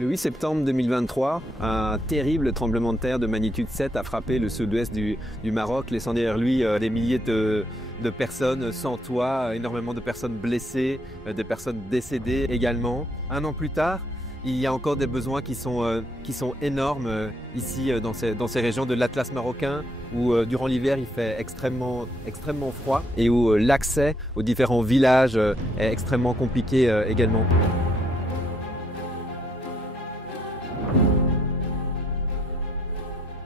Le 8 septembre 2023, un terrible tremblement de terre de magnitude 7 a frappé le sud-ouest du Maroc, laissant derrière lui des milliers de personnes sans toit, énormément de personnes blessées, des personnes décédées également. Un an plus tard, il y a encore des besoins qui sont énormes ici dans ces régions de l'Atlas marocain où durant l'hiver il fait extrêmement froid et où l'accès aux différents villages est extrêmement compliqué également.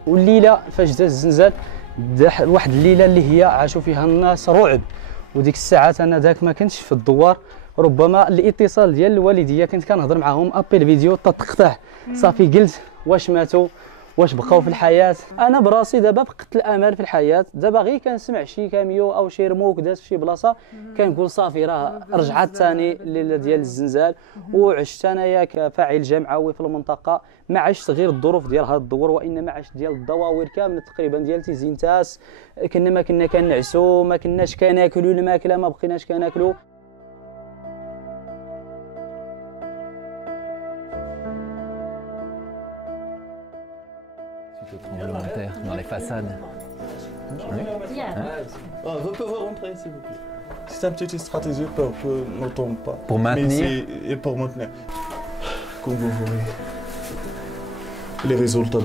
والليله فاش داز الزلزال واحد الليله اللي هي عاشوا فيها الناس رعب وديك الساعات انا ذاك ما كنتش في الدوار ربما الاتصال ديال الوالديه كنت كنهضر معاهم ابيل فيديو تقطع صافي قلت واش ماتوا واش بقاو في الحياه. انا براسي دابا فقدت الامل في الحياه دابا غير كنسمع شي كاميو او شي رموك داز في شي بلاصه كنقول صافي راه رجعت ثاني الليله ديال الزلزال وعشت انايا كفاعل جمعوي في المنطقه ما عشت غير الظروف ديال هذا الدور وانما عشت ديال الدواوير كامله تقريبا ديال تيزينتاس ما كنا كنعسوا ما كناش كناكلوا الماكله ما بقيناش كناكلوا. Le tremblement de terre dans les façades. Oui. Vous pouvez rentrer s'il vous plaît. C'est une petite stratégie pour que ne tombe pas. Pour maintenir. Et pour maintenir. Comme vous voyez, les résultats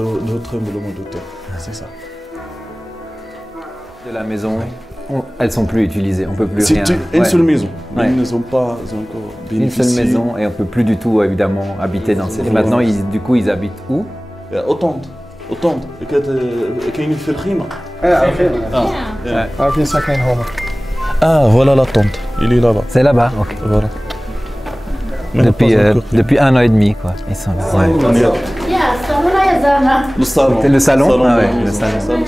de tremblement de terre, c'est ça. De la maison, elles sont plus utilisées, on peut plus rien. C'est une seule maison, mais ils ne sont pas encore bénéficiés. Une seule maison et on peut plus du tout évidemment habiter dans ces. Et maintenant, du coup, ils habitent où? وطنط كاين في الخيمه عارفين ساكنين هما voilà la tente il est là-bas. C'est là-bas, ok. Voilà. Depuis 1 an et demi quoi, ils sont là. Ouais. Le salon. C'est le salon, ah ouais, le salon.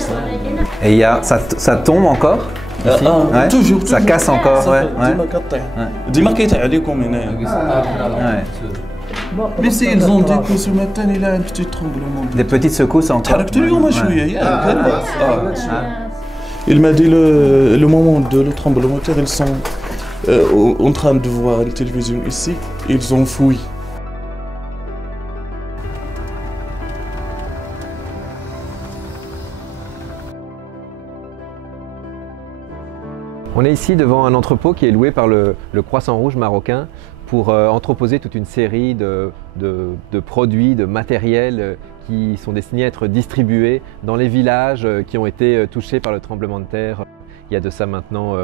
Et il y a ça tombe encore ici, ouais. Toujours. Ça casse encore, ouais. ديما كيطيح عليكم هنايا. Ouais. Mais si ils ont dit que ce matin il a un petit tremblement. Des petites secousses encore. تحركت اليوم شويه Il m'a dit le moment de le tremblement de terre, ils sont en train de voir la télévision ici, ils ont fouillé. On est ici devant un entrepôt qui est loué par le Croissant-Rouge marocain pour entreposer toute une série de produits, de matériel qui sont destinés à être distribués dans les villages qui ont été touchés par le tremblement de terre il y a de ça maintenant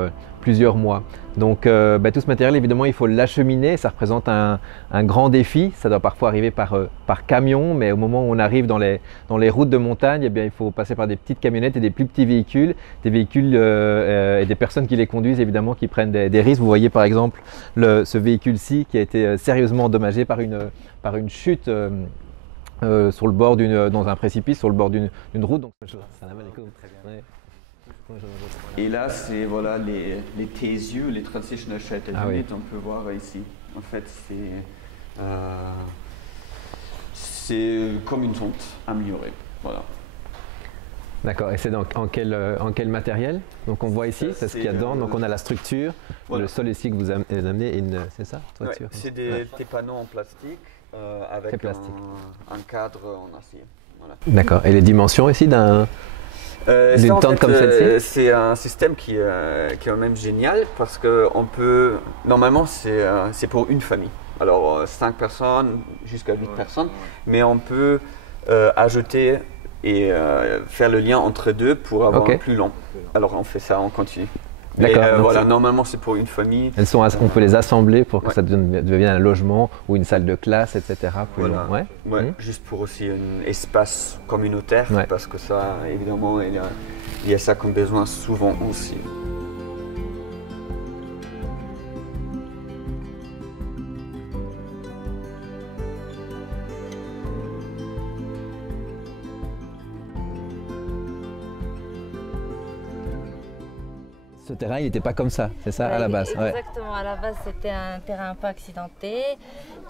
plusieurs mois. Donc tout ce matériel, évidemment, il faut l'acheminer, ça représente un grand défi. Ça doit parfois arriver par camion, mais au moment où on arrive dans les routes de montagne, eh bien, il faut passer par des petites camionnettes et des plus petits véhicules, et des personnes qui les conduisent, évidemment, qui prennent des risques. Vous voyez par exemple ce véhicule-ci qui a été sérieusement endommagé par une chute sur le bord dans un précipice, sur le bord d'une route. Donc, Et là, c'est voilà, les TSU, les Transitional Shelter Units, on peut voir ici. En fait, c'est comme une tente améliorée. Voilà. D'accord, et c'est en quel matériel? Donc on voit ici, c'est ce qu'il y a dedans, donc on a la structure, voilà. Le sol ici que vous amenez, c'est ça, toiture? Ouais, c'est des panneaux en plastique avec un cadre en acier. Voilà. D'accord, et les dimensions ici d'une tente comme celle-ci? C'est un système qui est quand même génial parce que normalement c'est pour une famille. Alors 5 personnes jusqu'à 8 personnes, mais on peut ajouter et faire le lien entre deux pour avoir un plus long. Alors on fait ça en continu. D'accord. Voilà, normalement c'est pour une famille. On peut les assembler pour que ça devienne un logement ou une salle de classe, etc. Voilà. Juste pour aussi un espace communautaire, parce que ça, évidemment, il y a ça comme besoin souvent aussi. Ce terrain, il n'était pas comme ça, c'est ça à la base? Exactement, à la base c'était un terrain un peu accidenté.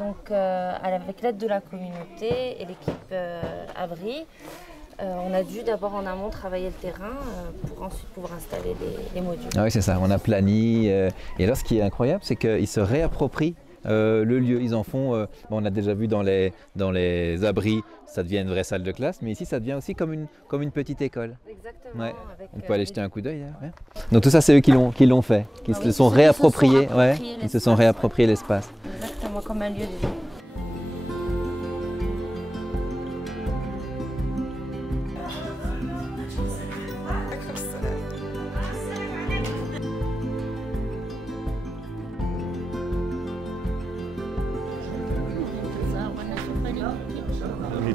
Donc avec l'aide de la communauté et l'équipe Abri, on a dû d'abord en amont travailler le terrain pour ensuite pouvoir installer les modules. Ah oui, c'est ça, on a plani. Et alors ce qui est incroyable, c'est qu'ils se réapproprient le lieu. Ils en font, on a déjà vu dans les abris, ça devient une vraie salle de classe, mais ici ça devient aussi comme une petite école. Exactement. Ouais. Avec, On peut aller jeter un coup d'œil. Hein. Donc tout ça, c'est eux qui l'ont fait, qui se le sont réappropriés. Ils se sont réappropriés l'espace. Exactement, comme un lieu de vie.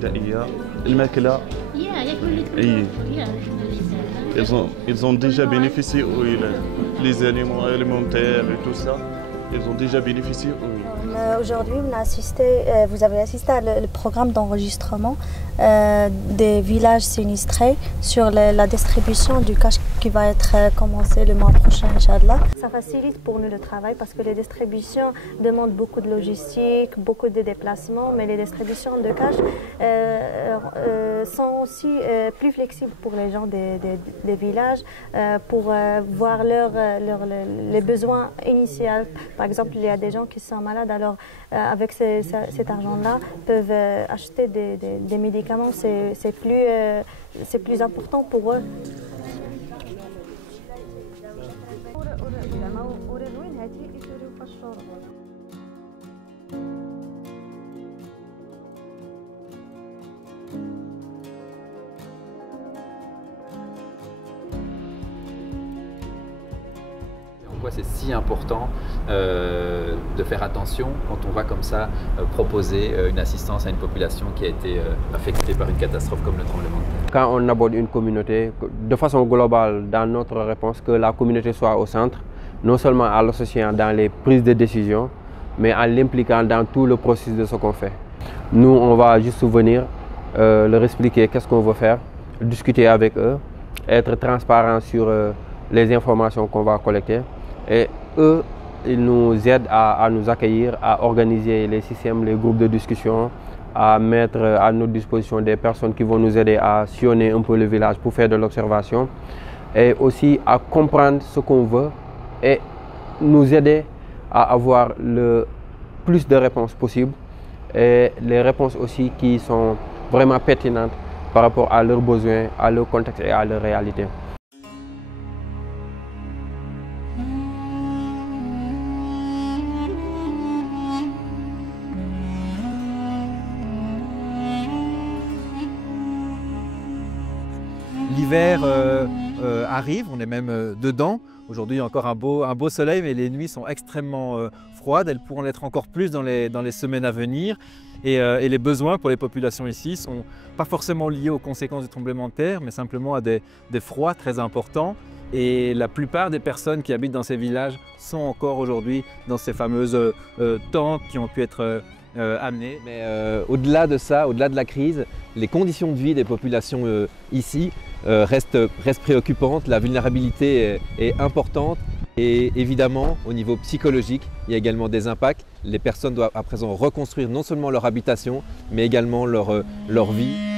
الغذائية الماكلة ils ont déjà bénéficié les aliments alimentaires et tout ça ils ont déjà bénéficié Aujourd'hui, vous avez assisté à le programme d'enregistrement des villages sinistrés sur la distribution du cash qui va être commencé le mois prochain, Inch'Allah. Ça facilite pour nous le travail parce que les distributions demandent beaucoup de logistique, beaucoup de déplacements, mais les distributions de cash sont aussi plus flexibles pour les gens des villages pour voir les besoins initiaux. Par exemple, il y a des gens qui sont malades, alors avec cet argent-là, peuvent acheter des médicaments, c'est plus important pour eux. Pourquoi c'est si important de faire attention quand on va comme ça proposer une assistance à une population qui a été affectée par une catastrophe comme le tremblement de terre. Quand on aborde une communauté, de façon globale, dans notre réponse, que la communauté soit au centre, non seulement en l'associant dans les prises de décision, mais en l'impliquant dans tout le processus de ce qu'on fait. Nous, on va juste venir, leur expliquer qu'est-ce qu'on veut faire, discuter avec eux, être transparent sur les informations qu'on va collecter. Et eux, ils nous aident à nous accueillir, à organiser les systèmes, les groupes de discussion, à mettre à notre disposition des personnes qui vont nous aider à sillonner un peu le village pour faire de l'observation et aussi à comprendre ce qu'on veut et nous aider à avoir le plus de réponses possibles et les réponses aussi qui sont vraiment pertinentes par rapport à leurs besoins, à leur contexte et à leur réalité. L'hiver arrive, on est même dedans. Aujourd'hui, il y a encore un beau soleil, mais les nuits sont extrêmement froides. Elles pourront l'être encore plus dans les semaines à venir. Et les besoins pour les populations ici ne sont pas forcément liés aux conséquences du tremblement de terre, mais simplement à des froids très importants. Et la plupart des personnes qui habitent dans ces villages sont encore aujourd'hui dans ces fameuses tentes qui ont pu être amenées. Mais au-delà de ça, au-delà de la crise, les conditions de vie des populations ici restent préoccupantes. La vulnérabilité est importante. Et évidemment, au niveau psychologique, il y a également des impacts. Les personnes doivent à présent reconstruire non seulement leur habitation, mais également leur vie.